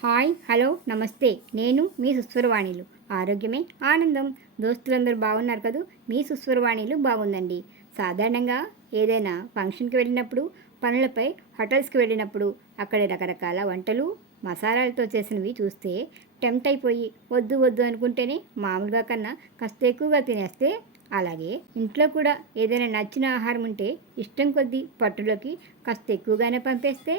Hi hello నమస్తే. నేను మీ సుస్వరవాణిలు. ఆరోగ్యమే ఆనందం. దోస్తులందరూ బాగున్నారు కదూ. మీ సుస్వరవాణిలు బాగుందండి. సాధారణంగా ఏదైనా ఫంక్షన్కి వెళ్ళినప్పుడు, పనులపై హోటల్స్కి వెళ్ళినప్పుడు అక్కడ రకరకాల వంటలు మసాలాలతో చేసినవి చూస్తే టెంప్ట్ అయిపోయి వద్దు వద్దు అనుకుంటేనే మామూలుగా కన్నా కాస్త ఎక్కువగా తినేస్తే, అలాగే ఇంట్లో కూడా ఏదైనా నచ్చిన ఆహారం ఉంటే ఇష్టం కొద్దీ పట్టులోకి కాస్త ఎక్కువగానే పంపేస్తే,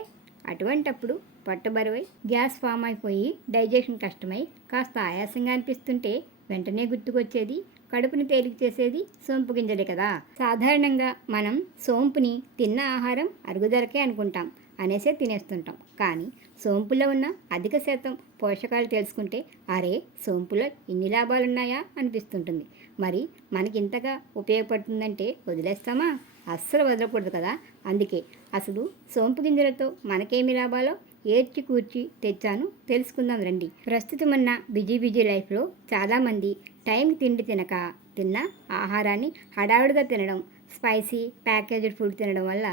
అటువంటప్పుడు పొట్టబరువై గ్యాస్ ఫామ్ అయిపోయి డైజెషన్ కష్టమై కాస్త ఆయాసంగా అనిపిస్తుంటే వెంటనే గుర్తుకొచ్చేది, కడుపుని తేలిక చేసేది సోంపు గింజలే కదా. సాధారణంగా మనం సోంపుని తిన్న ఆహారం అరుగుదలకే అనుకుంటాం, అనేసే తినేస్తుంటాం. కానీ సోంపులో ఉన్న అధిక శాతం పోషకాలు తెలుసుకుంటే అరే, సోంపులో ఇన్ని లాభాలున్నాయా అనిపిస్తుంటుంది. మరి మనకి ఇంతగా ఉపయోగపడుతుందంటే వదిలేస్తామా? అస్సలు వదలకూడదు కదా. అందుకే అసలు సోంపు గింజలతో మనకేమి లాభాలో ఏర్చి కూర్చి తెచ్చాను, తెలుసుకుందాం రండి. ప్రస్తుతం ఉన్న బిజీ లైఫ్లో చాలామంది టైంకి తిండి తినక, తిన్న ఆహారాన్ని హడావుడిగా తినడం, స్పైసీ ప్యాకేజ్డ్ ఫుడ్ తినడం వల్ల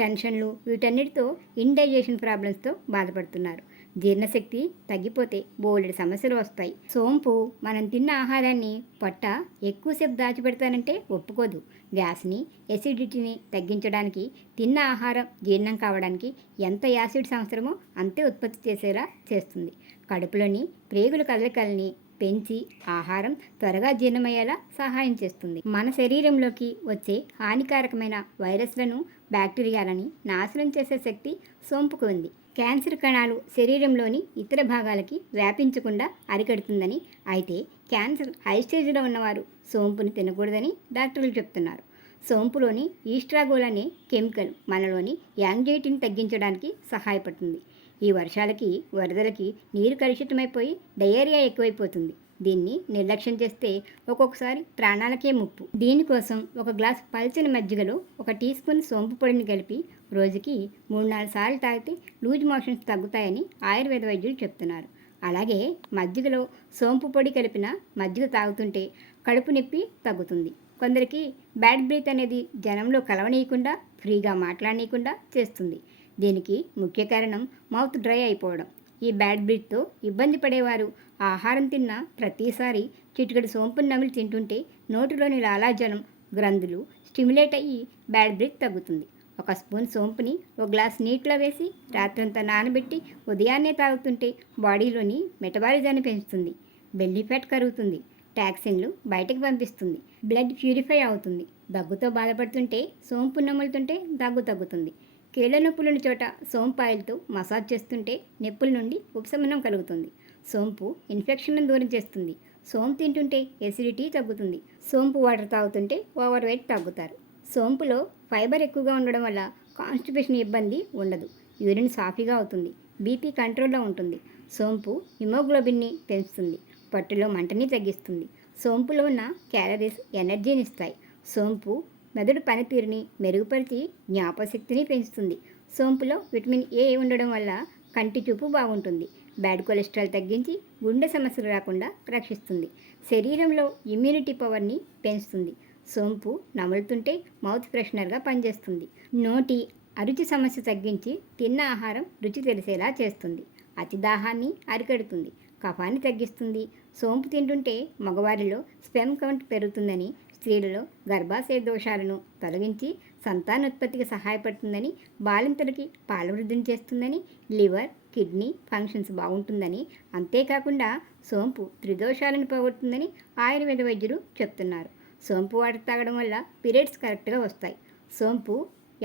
టెన్షన్లు, వీటన్నిటితో ఇండైజెషన్ ప్రాబ్లమ్స్తో బాధపడుతున్నారు. జీర్ణశక్తి తగ్గిపోతే బోలెడు సమస్యలు వస్తాయి. సోంపు మనం తిన్న ఆహారాన్ని పొట్ట ఎక్కువసేపు దాచిపెడతానంటే ఒప్పుకోదు. గ్యాస్ని, ఎసిడిటీని తగ్గించడానికి, తిన్న ఆహారం జీర్ణం కావడానికి ఎంత యాసిడ్స్ అవసరమో అంతే ఉత్పత్తి చేసేలా చేస్తుంది. కడుపులోని ప్రేగుల కదలికల్ని పెంచి ఆహారం త్వరగా జీర్ణమయ్యేలా సహాయం చేస్తుంది. మన శరీరంలోకి వచ్చే హానికారకమైన వైరస్లను, బ్యాక్టీరియాలని నాశనం చేసే శక్తి సోంపుకు ఉంది. క్యాన్సర్ కణాలు శరీరంలోని ఇతర భాగాలకి వ్యాపించకుండా అరికడుతుందని, అయితే క్యాన్సర్ హై స్టేజ్లో ఉన్నవారు సోంపుని తినకూడదని డాక్టర్లు చెప్తున్నారు. సోంపులోని ఈస్ట్రాగోల్ అనే కెమికల్ మనలోని యాంగ్జైటీని తగ్గించడానికి సహాయపడుతుంది. ఈ వర్షాలకి, వరదలకి నీరు కలుషితమైపోయి డయేరియా ఎక్కువైపోతుంది. దీన్ని నిర్లక్ష్యం చేస్తే ఒక్కొక్కసారి ప్రాణాలకే ముప్పు. దీనికోసం ఒక గ్లాస్ పల్చని మజ్జిగలో 1 టీ స్పూన్ సోంపు పొడిని కలిపి రోజుకి 3-4 సార్లు తాగితే లూజ్ మోషన్స్ తగ్గుతాయని ఆయుర్వేద వైద్యులు చెప్తున్నారు. అలాగే మజ్జిగలో సోంపు పొడి కలిపిన మజ్జిగ తాగుతుంటే కడుపు నొప్పి తగ్గుతుంది. కొందరికి బ్యాడ్ బ్రీత్ అనేది జనంలో కలవనీయకుండా, ఫ్రీగా మాట్లాడనీయకుండా చేస్తుంది. దీనికి ముఖ్య కారణం మౌత్ డ్రై అయిపోవడం. ఈ బ్యాడ్ బ్రీత్తో ఇబ్బంది పడేవారు ఆహారం తిన్న ప్రతిసారి చిటికెడు సోంపుని నమిలి తింటుంటే నోటిలోని లాలాజలం గ్రంథులు స్టిమ్యులేట్ అయ్యి బ్యాడ్ బ్రీత్ తగ్గుతుంది. 1 స్పూన్ సోంపుని 1 గ్లాస్ నీటిలో వేసి రాత్రంతా నానబెట్టి ఉదయాన్నే తాగుతుంటే బాడీలోని మెటబాలిజాన్ని పెంచుతుంది. బెల్లీ ఫ్యాట్ కరుగుతుంది. టాక్సిన్లు బయటకు పంపిస్తుంది. బ్లడ్ ప్యూరిఫై అవుతుంది. దగ్గుతో బాధపడుతుంటే సోంపు నములుతుంటే దగ్గు తగ్గుతుంది. కీళ్ళ నొప్పులున్న చోట సోంపు ఆయిల్తో మసాజ్ చేస్తుంటే నొప్పుల నుండి ఉపశమనం కలుగుతుంది. సోంపు ఇన్ఫెక్షన్లను దూరం చేస్తుంది. సోంపు తింటుంటే ఎసిడిటీ తగ్గుతుంది. సోంపు వాటర్ తాగుతుంటే ఓవర్ వెయిట్ తగ్గుతారు. సోంపులో ఫైబర్ ఎక్కువగా ఉండడం వల్ల కాన్స్టిపేషన్ ఇబ్బంది ఉండదు. యూరిన్ సాఫీగా అవుతుంది. బీపీ కంట్రోల్లో ఉంటుంది. సోంపు హిమోగ్లోబిన్ని పెంచుతుంది. పట్టులో మంటని తగ్గిస్తుంది. సోంపులో ఉన్న క్యాలరీస్ ఎనర్జీని ఇస్తాయి. సోంపు మెదడు పనితీరుని మెరుగుపరిచి జ్ఞాపశక్తిని పెంచుతుంది. సోంపులో విటమిన్ ఏ ఉండడం వల్ల కంటి చూపు బాగుంటుంది. బ్యాడ్ కొలెస్ట్రాల్ తగ్గించి గుండె సమస్యలు రాకుండా రక్షిస్తుంది. శరీరంలో ఇమ్యూనిటీ పవర్ని పెంచుతుంది. సోంపు నములుతుంటే మౌత్ ఫ్రెషనర్గా పనిచేస్తుంది. నోటి అరుచి సమస్య తగ్గించి తిన్న ఆహారం రుచి తెలిసేలా చేస్తుంది. అతి దాహాన్ని అరికడుతుంది. కఫాన్ని తగ్గిస్తుంది. సోంపు తింటుంటే మగవారిలో స్పెర్మ్ కౌంట్ పెరుగుతుందని, స్త్రీలలో గర్భాశయ దోషాలను తొలగించి సంతానోత్పత్తికి సహాయపడుతుందని, బాలింతలకి పాలవృద్ధిని చేస్తుందని, లివర్, కిడ్నీ ఫంక్షన్స్ బాగుంటుందని, అంతేకాకుండా సోంపు త్రిదోషాలను పోగొడుతుందని ఆయుర్వేద వైద్యులు చెప్తున్నారు. సోంపు వాటర్ తాగడం వల్ల పీరియడ్స్ కరెక్ట్గా వస్తాయి. సోంపు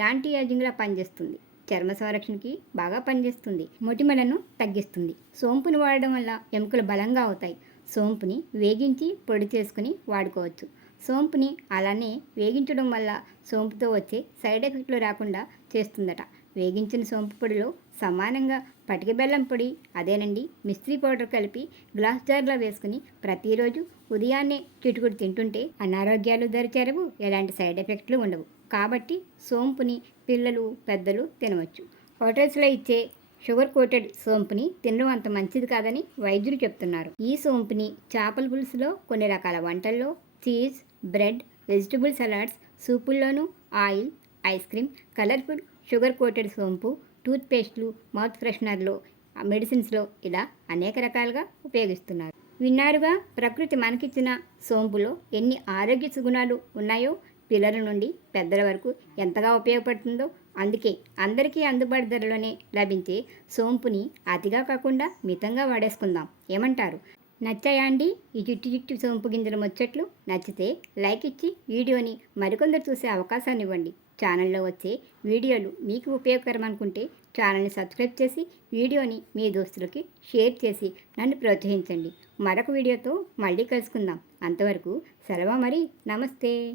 యాంటీ ఏజింగ్లా పనిచేస్తుంది. చర్మ సంరక్షణకి బాగా పనిచేస్తుంది. మొటిమలను తగ్గిస్తుంది. సోంపుని వాడడం వల్ల ఎముకలు బలంగా అవుతాయి. సోంపుని వేగించి పొడి చేసుకుని వాడుకోవచ్చు. సోంపుని అలానే వేగించడం వల్ల సోంపుతో వచ్చే సైడ్ ఎఫెక్ట్లు రాకుండా చేస్తుందట. వేగించిన సోంపు పొడిలో సమానంగా పటిక బెల్లం పొడి, అదేనండి మిస్త్రీ పౌడర్ కలిపి గ్లాస్ జార్లో వేసుకుని ప్రతిరోజు ఉదయాన్నే చిటుకుడు తింటుంటే అనారోగ్యాలు దరిచేరవు, ఎలాంటి సైడ్ ఎఫెక్ట్లు ఉండవు. కాబట్టి సోంపుని పిల్లలు, పెద్దలు తినవచ్చు. హోటల్స్లో ఇచ్చే షుగర్ కోటెడ్ సోంపుని తినడం అంత మంచిది కాదని వైద్యులు చెప్తున్నారు. ఈ సోంపుని చేపల పులుసులో, కొన్ని రకాల వంటల్లో, చీజ్, బ్రెడ్, వెజిటబుల్ సలాడ్స్, సూపుల్లోనూ, oil, ice cream, colourful sugar coated సోంపు, టూత్పేస్ట్లు, మౌత్ ఫ్రెషనర్లో మెడిసిన్స్లో ఇలా అనేక రకాలుగా ఉపయోగిస్తున్నారు. విన్నారుగా, ప్రకృతి మనకిచ్చిన సోంపులో ఎన్ని ఆరోగ్య సుగుణాలు ఉన్నాయో, పిల్లల నుండి పెద్దల వరకు ఎంతగా ఉపయోగపడుతుందో. అందుకే అందరికీ అందుబాటు ధరలోనే లభించే సోంపుని అతిగా కాకుండా మితంగా వాడేసుకుందాం. ఏమంటారు? నచ్చాయా అండి ఈ చిట్టి చిట్టి సోంపు గింజల ముచ్చట్లు? నచ్చితే లైక్ ఇచ్చి వీడియోని మరికొందరు చూసే అవకాశాన్ని ఇవ్వండి. ఛానల్లో వచ్చే వీడియోలు మీకు ఉపయోగకరం అనుకుంటే ఛానల్ని సబ్స్క్రైబ్ చేసి వీడియోని మీ దోస్తులకి షేర్ చేసి నన్ను ప్రోత్సహించండి. మరొక వీడియోతో మళ్ళీ కలుసుకుందాం. అంతవరకు సెలవు మరి. నమస్తే.